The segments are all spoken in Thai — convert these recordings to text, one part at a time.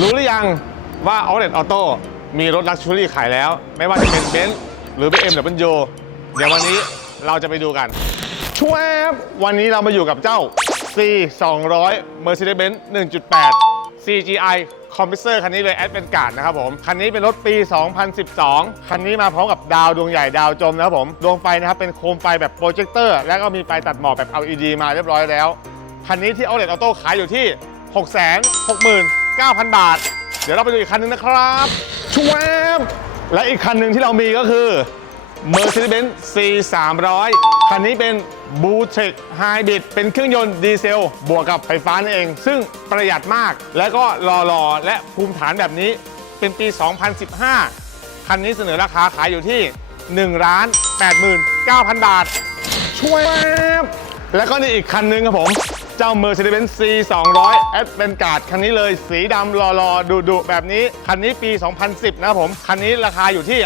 รู้หรือยังว่า Outlet Auto มีรถ Luxury ขายแล้ว ไม่ว่าจะเป็นเบนซ์หรือ BMW เดี๋ยววันนี้เราจะไปดูกันช่วยวันนี้เรามาอยู่กับเจ้า C 200 Mercedes-Benz 1.8 CGI Compressor คันนี้เลยแอดเป็นการ์ดนะครับผม คันนี้เป็นรถปี 2012 คันนี้มาพร้อมกับดาวดวงใหญ่ดาวจมนะครับผม ดวงไฟนะครับเป็นโคมไฟแบบโปรเจคเตอร์ และก็มีไฟตัดหมอกแบบ LED มาเรียบร้อยแล้ว คันนี้ที่ Outlet Auto ขายอยู่ที่ 9,000 บาท เดี๋ยวเราไปดูอีกคันหนึงนะครับชวบและอีกคันหนึ่งที่เรามีก็คือ Mercedes-Benz C 300คันนี้เป็น b u t e c Hybrid เป็นเครื่องยนต์ดีเซล บวกกับไฟฟ้านั่นเอง ซึ่งประหยัดมาก และก็รอรอๆ และภูมิฐานแบบนี้เป็นปี 2015 คันนี้เสนอราคาขายอยู่ที่1ล้าน89,000 บาท ช่วย แล้วก็นี่อีกคันหนึงครับผม เจ้า Mercedes-Benz C 200 Adventard คันนี้เลยสีดำรอรอดุดุๆแบบนี้ คันนี้ปี 2010 นะครับผม คันนี้ราคาอยู่ที่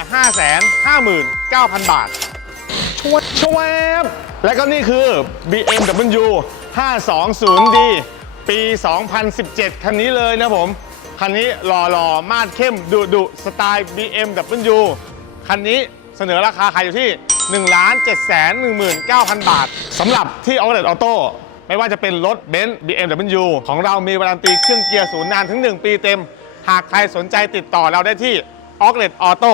559,000 บาท ชวบชวบและก็นี่คือ BMW 520D ปี 2017 คันนี้เลยนะผม คันนี้หล่อหล่อมาดเข้มดุดุสไตล์ BMW คันนี้เสนอราคาขายอยู่ที่ 1 7 1 9 0 0 0 บาทสำหรับที่ Outlet Auto ไม่ว่าจะเป็นรถเบนซ์ BMW ของเรามีวารันตีเครื่องเกียร์ศูนย์นานถึง 1 ปีเต็ม หากใครสนใจติดต่อเราได้ที่ Outlet Auto